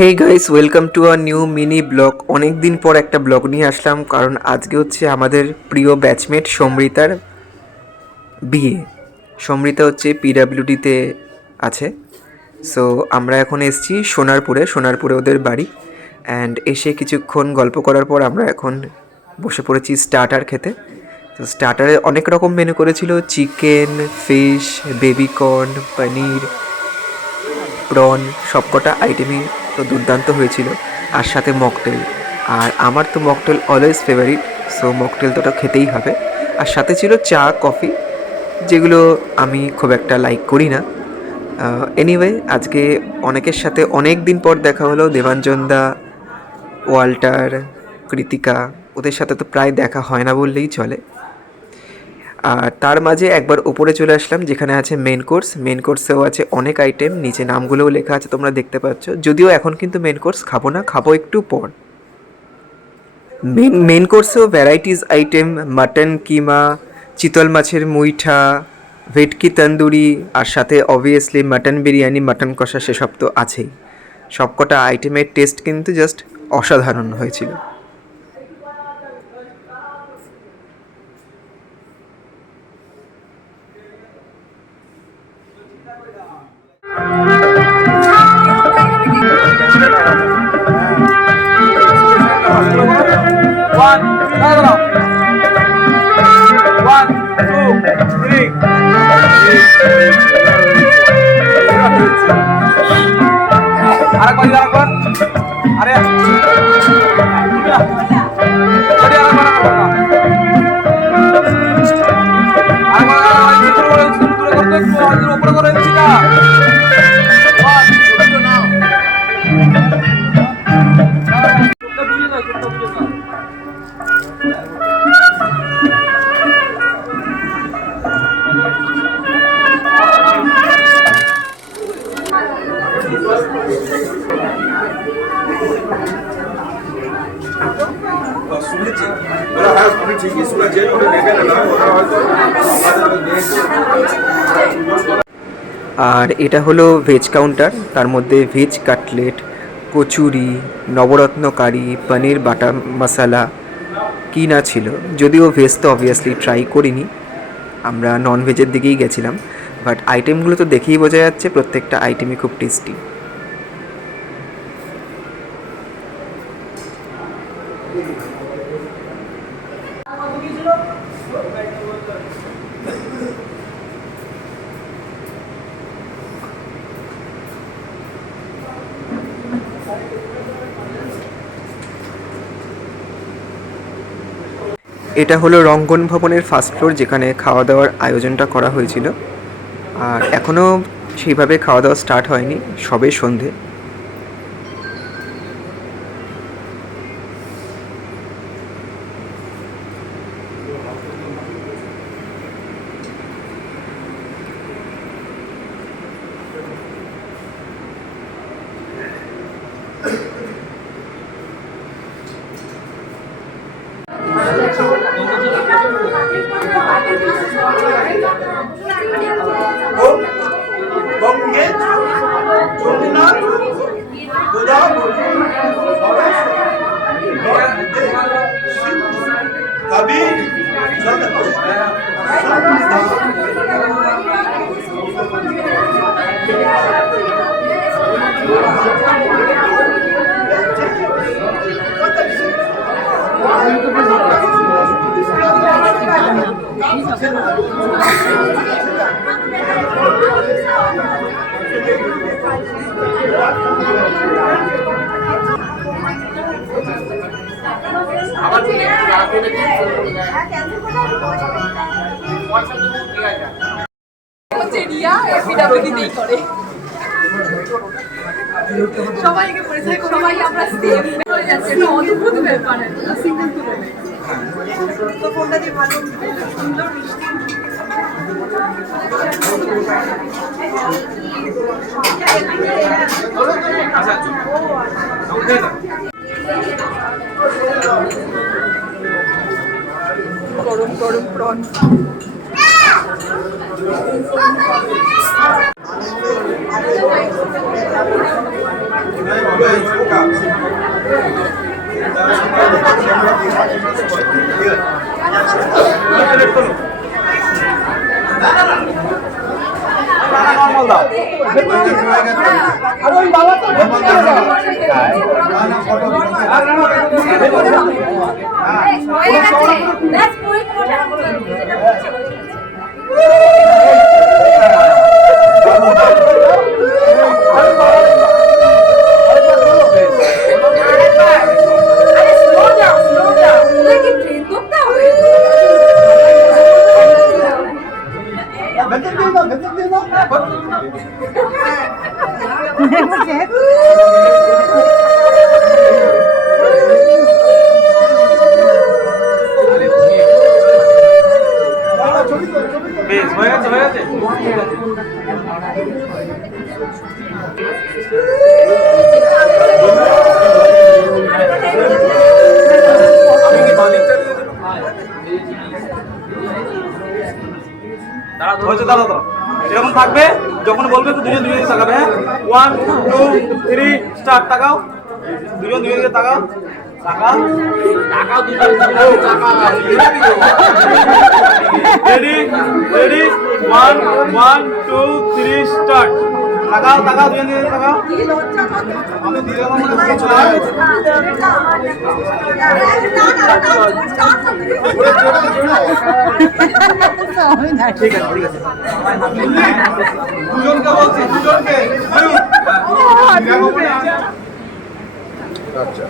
Hey guys, welcome to a new mini blog. অনেক দিন পর একটা ব্লগ নিয়ে আসলাম, কারণ আজকে হচ্ছে আমাদের প্রিয় ব্যাচমেট সমৃতার বিয়ে। সমৃতা হচ্ছে পিডাব্লিউডিতে আছে। সো আমরা এখন এসেছি সোনারপুরে ওদের বাড়ি। অ্যান্ড এসে কিছুক্ষণ গল্প করার পর আমরা এখন বসে পড়েছি স্টার্টার খেতে। তো স্টার্টারে অনেক রকম মেনু করেছিল, চিকেন, ফিশ, বেবিকর্ন, পনির, প্রন, সবকটা আইটেমই তো দুর্দান্ত হয়েছিল। আর সাথে মকটেল, আর আমার তো mocktail always favourite, so mocktail তো ওটা খেতেই হবে। আর সাথে ছিল চা, কফি, যেগুলো আমি খুব একটা লাইক করি না। এনিওয়ে, আজকে অনেকের সাথে অনেক দিন পর দেখা হলো। দেবাঞ্জনদা, ওয়াল্টার, কৃতিকা, ওদের সাথে তো প্রায় দেখা হয় না বললেই চলে। আর তার মাঝে একবার ওপরে চলে আসলাম, যেখানে আছে মেন কোর্সেও আছে অনেক আইটেম, নিচে নামগুলোও লেখা আছে, তোমরা দেখতে পাচ্ছ। যদিও এখন কিন্তু মেন কোর্স খাবো না, খাবো একটু পর। মেন কোর্সেও ভ্যারাইটিস আইটেম, মাটন কিমা, চিতল মাছের মুইঠা, ভেটকি তন্দুরি, আর সাথে অবভিয়াসলি মাটন বিরিয়ানি, মাটন কষা, সেসব তো আছেই। সবকটা আইটেমের টেস্ট কিন্তু জাস্ট অসাধারণ হয়েছিল। One, no, no, no. One, two, three. আরেকবার আরে উপরে করে দিচ্ছি না। আর এটা হলো ভেজ কাউন্টার, তার মধ্যে ভেজ কাটলেট, কচুরি, নবরত্ন কারি, পনির বাটার মশালা, কি না ছিল। যদিও ভেজ তো অবভিয়াসলি ট্রাই করিনি, আমরা নন ভেজের দিকেই গেছিলাম। বাট আইটেমগুলো তো দেখেই বোঝা যাচ্ছে প্রত্যেকটা আইটেমই খুব টেস্টি। এটা হলো রঙ্গন ভবনের ফার্স্ট ফ্লোর, যেখানে খাওয়া দাওয়ার আয়োজনটা করা হয়েছিল। আর এখনও সেইভাবে খাওয়া দাওয়া স্টার্ট হয়নি, সবে সন্ধে। সবাইকে পরিচয় করে সবাই আমরা সেম হয়ে যাচ্ছে, এটা অদ্ভুত ব্যাপার। সিঙ্গেল তুলে তো ফোনটা দিয়ে ভালো সুন্দর গরম গরম প্রন। নর্মাল দাও। আর ওই বাবা তো হয়ে গেছে ব্যাস পুরো কোটা আরে স্লো যাও ওদের কি ট্রেন করতে হবে বেশ হয়ে গেছে হয়ে গেছে। আমি কি বালিটা দিয়ে দেব? হয়েছে দাদা তো এরকম থাকবে যখন বলবে তো দুজন দুজন তাকাবে। হ্যাঁ 1 2 3 স্টার্ট। তাকাও দুজন দুজন দিকে তাকাও তাকাও তাকাও দুজন রেডি রেডি 1 1 2 3 স্টার্ট। তাকাও তাকাও দুজন দুজন তাকাও। আমি দিয়ে দিলাম মানে চলে আসবে। ঠিক আছে ঠিক আছে দুজনকে বলছি দুজনকে আচ্ছা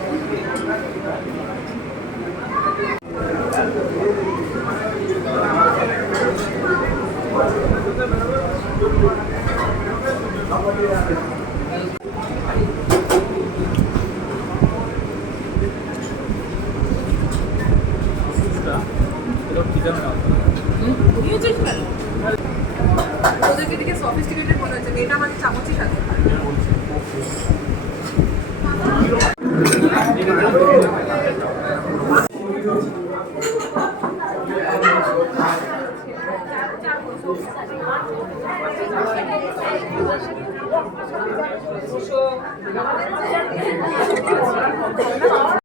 ওদেরকে দেখে সফিস্টিকেটেড মনে হচ্ছে মেয়েটা আমাদের চামচই সাথে